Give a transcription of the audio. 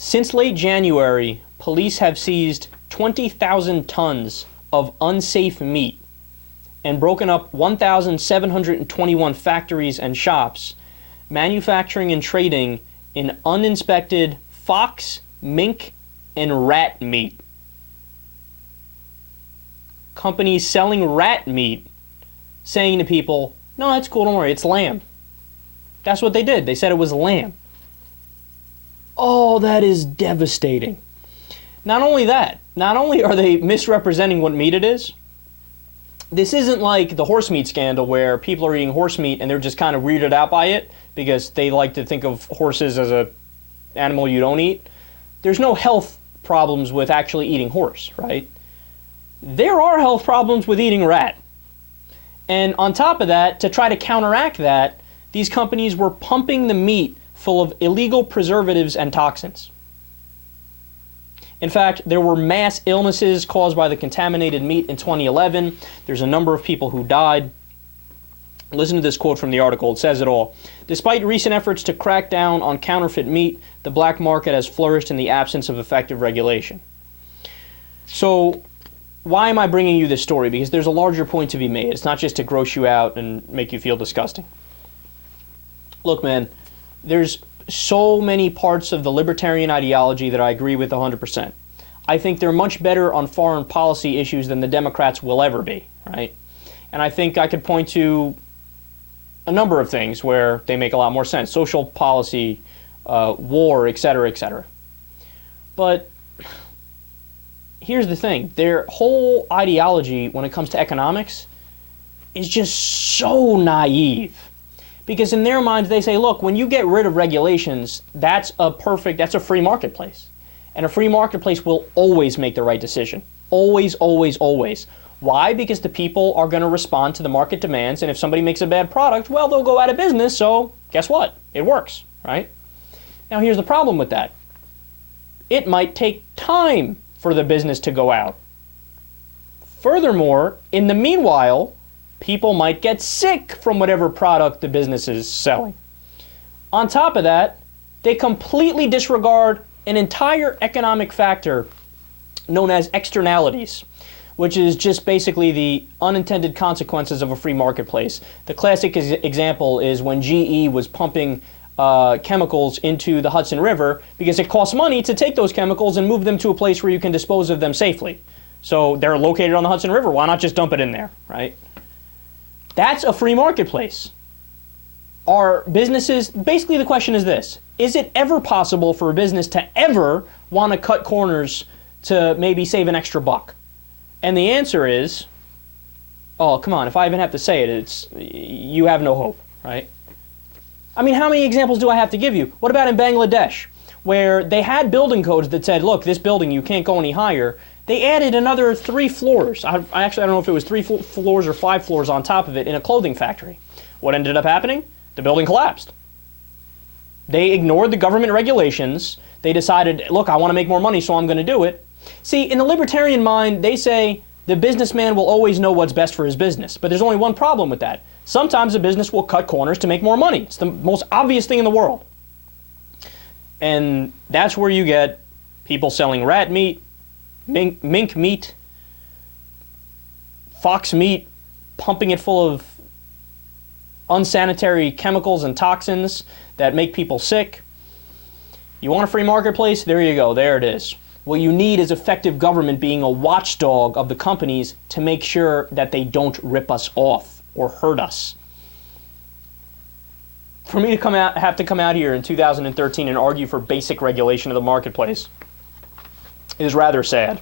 Since late January, police have seized 20,000 tons of unsafe meat and broken up 1,721 factories and shops manufacturing and trading in uninspected fox, mink, and rat meat. Companies selling rat meat, saying to people, no, that's cool, don't worry, it's lamb. That's what they did. They said it was lamb. Oh, that is devastating. Not only that, not only are they misrepresenting what meat it is, this isn't like the horse meat scandal where people are eating horse meat and they're just kind of weirded out by it because they like to think of horses as a animal you don't eat. There's no health problems with actually eating horse, right? There are health problems with eating rat. And on top of that, to try to counteract that, these companies were pumping the meat full of illegal preservatives and toxins. In fact, there were mass illnesses caused by the contaminated meat in 2011. There's a number of people who died. Listen to this quote from the article. It says it all. Despite recent efforts to crack down on counterfeit meat, the black market has flourished in the absence of effective regulation. So, why am I bringing you this story? Because there's a larger point to be made. It's not just to gross you out and make you feel disgusting. Look, man, there's so many parts of the libertarian ideology that I agree with 100%. I think they're much better on foreign policy issues than the Democrats will ever be, right? And I think I could point to a number of things where they make a lot more sense. Social policy, war, etc., etc. But here's the thing. Their whole ideology when it comes to economics is just so naive. Because in their minds, they say, look, when you get rid of regulations, that's a free marketplace. And a free marketplace will always make the right decision. Always, always, always. Why? Because the people are going to respond to the market demands, and if somebody makes a bad product, well, they'll go out of business, so guess what? It works, right? Now, here's the problem with that. It might take time for the business to go out. Furthermore, in the meanwhile, people might get sick from whatever product the business is selling. On top of that, they completely disregard an entire economic factor known as externalities, which is just basically the unintended consequences of a free marketplace. The classic example is when GE was pumping chemicals into the Hudson River because it costs money to take those chemicals and move them to a place where you can dispose of them safely. So they're located on the Hudson River. Why not just dump it in there, right? That's a free marketplace. Are businesses, basically the question is this, is it ever possible for a business to ever want to cut corners to maybe save an extra buck? And the answer is, oh, come on, if I even have to say it, you have no hope, right? I mean, how many examples do I have to give you? What about in Bangladesh, where they had building codes that said, look, this building, you can't go any higher. They added another 3 floors. I don't know if it was 3 floors or 5 floors on top of it in a clothing factory. What ended up happening? The building collapsed. They ignored the government regulations. They decided, look, I want to make more money, so I'm going to do it. See, in the libertarian mind, they say the businessman will always know what's best for his business. But there's only one problem with that. Sometimes a business will cut corners to make more money. It's the most obvious thing in the world. And that's where you get people selling rat meat, mink meat, fox meat, pumping it full of unsanitary chemicals and toxins that make people sick. You want a free marketplace? There you go. There it is. What you need is effective government being a watchdog of the companies to make sure that they don't rip us off or hurt us. For me to have to come out here in 2013 and argue for basic regulation of the marketplace is rather sad.